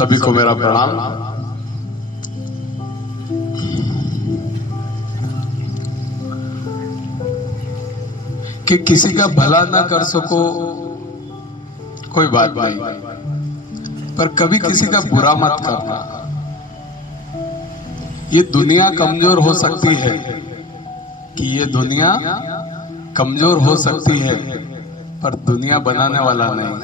सभी को मेरा प्रणाम। कि किसी का भला ना कर सको कोई बात नहीं, पर कभी किसी का बुरा मत करना। ये दुनिया कमजोर हो सकती है, कि ये दुनिया कमजोर हो सकती है, पर दुनिया बनाने वाला नहीं।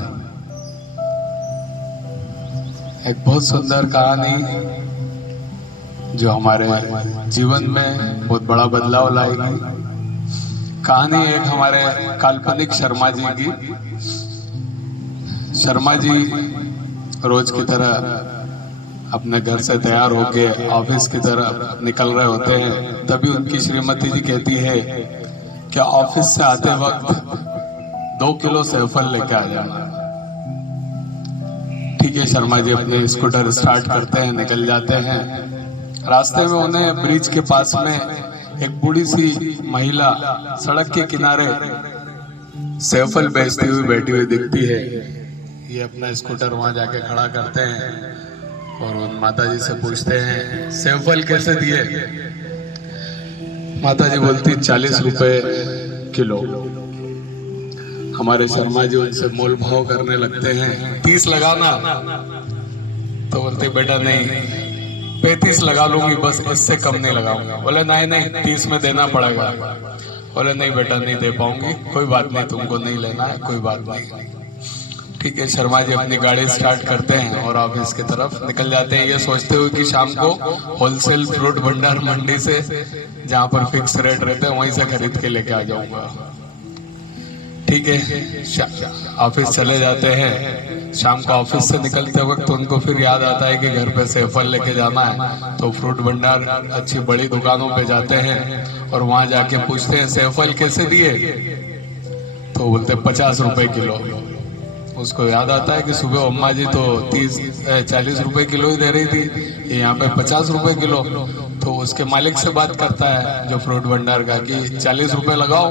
एक बहुत सुंदर कहानी जो हमारे जीवन में बहुत बड़ा बदलाव लाएगी। कहानी एक हमारे काल्पनिक शर्मा जी की। शर्मा जी रोज की तरह अपने घर से तैयार होके ऑफिस की तरफ निकल रहे होते हैं। तभी उनकी श्रीमती जी कहती है कि ऑफिस से आते वक्त 2 किलो सेवफल लेके आ जाना। ठीक है, शर्मा जी अपने स्कूटर स्टार्ट करते हैं, निकल जाते हैं। रास्ते में उन्हें ब्रिज के पास में एक बूढ़ी सी महिला सड़क के किनारे सेवफल बेचती हुई बैठी हुई दिखती है। ये अपना स्कूटर वहां जाके खड़ा करते हैं और उन माता जी से पूछते हैं, सेवफल कैसे दिए? माता जी बोलती 40 रुपए किलो। हमारे शर्मा जी उनसे मोल भाव करने लगते हैं, 30 लगाना। तो बोलते बेटा नहीं, 35 लगा लूंगी, बस इससे कम नहीं लगाऊंगा। बोले नहीं नहीं, 30 में देना पड़ेगा। बोले नहीं बेटा, नहीं दे पाऊंगी। कोई बात नहीं, तुमको नहीं लेना है, कोई बात नहीं। ठीक है, शर्मा जी अपनी गाड़ी स्टार्ट करते हैं और ऑफिस की तरफ निकल जाते हैं, ये सोचते हुए कि शाम को होलसेल फ्रूट भंडार मंडी से, जहाँ पर फिक्स रेट रहते हैं, वहीं से खरीद के लेके आ जाऊंगा। ठीक है, ऑफिस चले जाते हैं। शाम को ऑफिस से निकलते वक्त उनको फिर याद आता है कि घर पे सेवफल लेके जाना है। तो फ्रूट भंडार अच्छी बड़ी दुकानों पे जाते हैं और वहां जाके पूछते हैं सेवफल कैसे दिए? तो बोलते 50 रुपए किलो। उसको याद आता है कि सुबह अम्मा जी तो 40 रुपए किलो ही दे रही थी, यहाँ पे 50 रुपए किलो। तो उसके मालिक से बात करता है जो फ्रूट भंडार का, कि 40 रुपए लगाओ,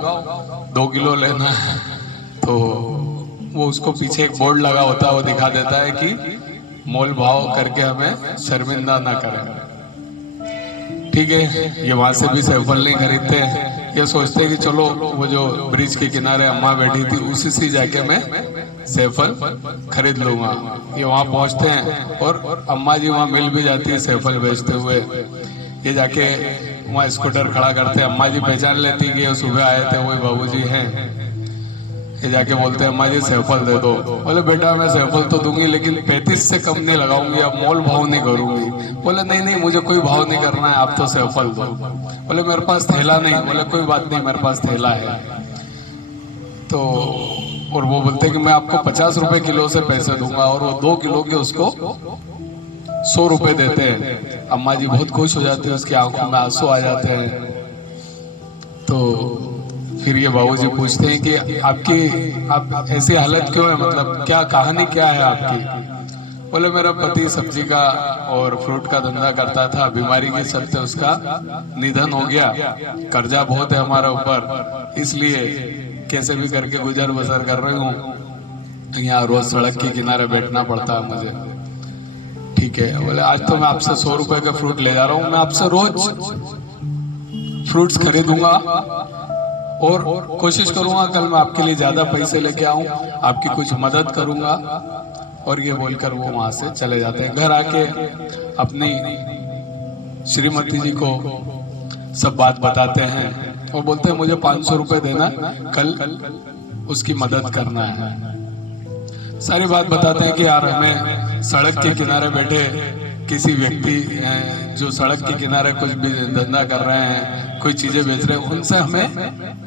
2 किलो लेना है। तो वो उसको पीछे एक बोर्ड लगा होता है, वो दिखा देता है कि मोल भाव करके हमें शर्मिंदा ना करें। ठीक है, ये वहां से भी सेवफल नहीं खरीदते हैं। ये सोचते हैं कि चलो वो जो ब्रिज के किनारे अम्मा बैठी थी उसी से जाके मैं सेवफल खरीद लूंगा। ये वहां पहुंचते हैं और अम्मा जी वहां मिल भी जाती है सेवफल बेचते हुए। ये जाके वहां स्कूटर खड़ा करते हैं। अम्मा जी पहचान लेती कि ये सुबह आए थे, वही बाबूजी हैं। ये जाके बोलते हैं अम्मा जी सेवफल दे दो। बोले बेटा मैं सेवफल तो दूंगी, लेकिन 35 से कम नहीं लगाऊंगी, अब मोल भाव नहीं करूंगी। बोले नहीं नहीं, मुझे कोई भाव नहीं करना है, आप तो सेवफल दो। बोले मेरे पास थैला नहीं। बोले कोई बात नहीं, मेरे पास थैला है। तो और वो बोलते कि मैं आपको 50 रुपए किलो से पैसे दूंगा, और वो 2 किलो के उसको 100 रुपए देते हैं। अम्मा जी बहुत खुश हो जाती है, उसकी आंखों में आंसू आ जाते हैं। तो फिर ये बाबूजी पूछते हैं कि आप ऐसी हालत क्यों है, मतलब क्या कहानी क्या है आपकी? बोले मेरा पति सब्जी का और फ्रूट का धंधा करता था, बीमारी के चलते उसका निधन हो गया। कर्जा बहुत है हमारे ऊपर, इसलिए कैसे भी करके गुजर बसर कर रही हूँ। यहाँ रोज सड़क के किनारे बैठना पड़ता है मुझे। ठीक है, बोले आज तो मैं आपसे 100 रुपए का फ्रूट ले जा रहा हूँ, मैं आपसे रोज फ्रूट्स खरीदूंगा और कोशिश करूंगा कल मैं आपके लिए ज्यादा पैसे लेके आऊं, आपकी कुछ मदद करूंगा। और ये बोलकर वो वहां से चले जाते हैं। घर आके अपनी श्रीमती जी को सब बात बताते हैं और बोलते हैं मुझे 500 रुपए देना, कल उसकी मदद करना है। सारी बात बताते हैं कि यार हमें सड़क के किनारे बैठे किसी व्यक्ति जो सड़क के किनारे कुछ भी धंधा कर रहे हैं, कोई चीजें बेच रहे हैं, उनसे हमें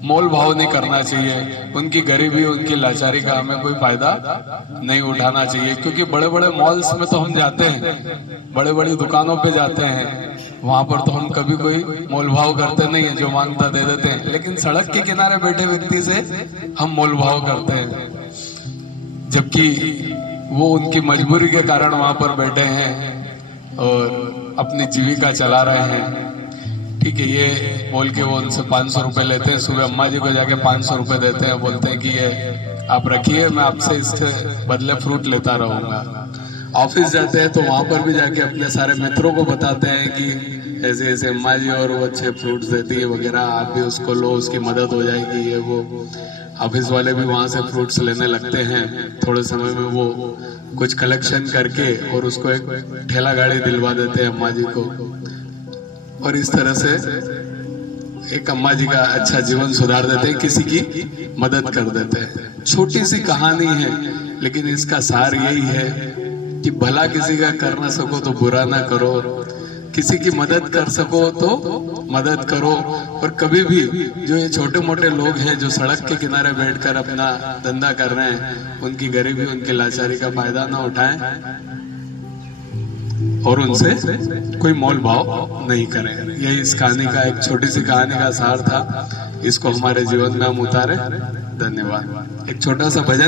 मोल भाव नहीं करना चाहिए। उनकी गरीबी, उनकी लाचारी का हमें कोई फायदा नहीं उठाना चाहिए। क्योंकि बड़े बड़े मॉल्स में तो हम जाते हैं, बड़े बड़ी दुकानों पे जाते हैं, वहां पर तो हम कभी कोई मोल भाव करते नहीं है, जो मांगता दे देते हैं। लेकिन सड़क के किनारे बैठे व्यक्ति से हम मोल भाव करते हैं, जबकि वो उनकी मजबूरी के कारण वहां पर बैठे हैं और अपनी जीविका चला रहे हैं। ठीक है, ये बोल के वो उनसे 500 रुपए लेते हैं। सुबह अम्मा जी को जाके 500 रुपए देते हैं, बोलते हैं कि ये आप रखिए, मैं आपसे इसके बदले फ्रूट लेता रहूंगा। ऑफिस जाते हैं तो वहां पर भी जाके अपने सारे मित्रों को बताते हैं कि ऐसे ऐसे अम्मा जी और वो अच्छे फ्रूट्स देती है वगैरह, आप भी उसको लो, उसकी मदद हो जाएगी ये वो। ऑफिस वाले भी वहां से फ्रूट्स लेने लगते हैं। थोड़े समय में वो कुछ कलेक्शन करके और उसको एक ठेला गाड़ी दिलवा देते हैं अम्मा जी को, और इस तरह से एक अम्मा जी का अच्छा जीवन सुधार देते हैं, किसी की मदद कर देते हैं। छोटी सी कहानी है, लेकिन इसका सार यही है कि भला किसी का कर ना सको तो बुरा ना करो, किसी की मदद कर सको तो मदद करो। और कभी भी जो ये छोटे मोटे लोग हैं जो सड़क के किनारे बैठकर अपना धंधा कर रहे हैं, उनकी गरीबी उनकी लाचारी का फायदा ना उठाएं और उनसे कोई मोल भाव नहीं करें। यही इस कहानी का, एक छोटी सी कहानी का सार था। इसको हमारे जीवन में हम उतारे। धन्यवाद। एक छोटा सा भजन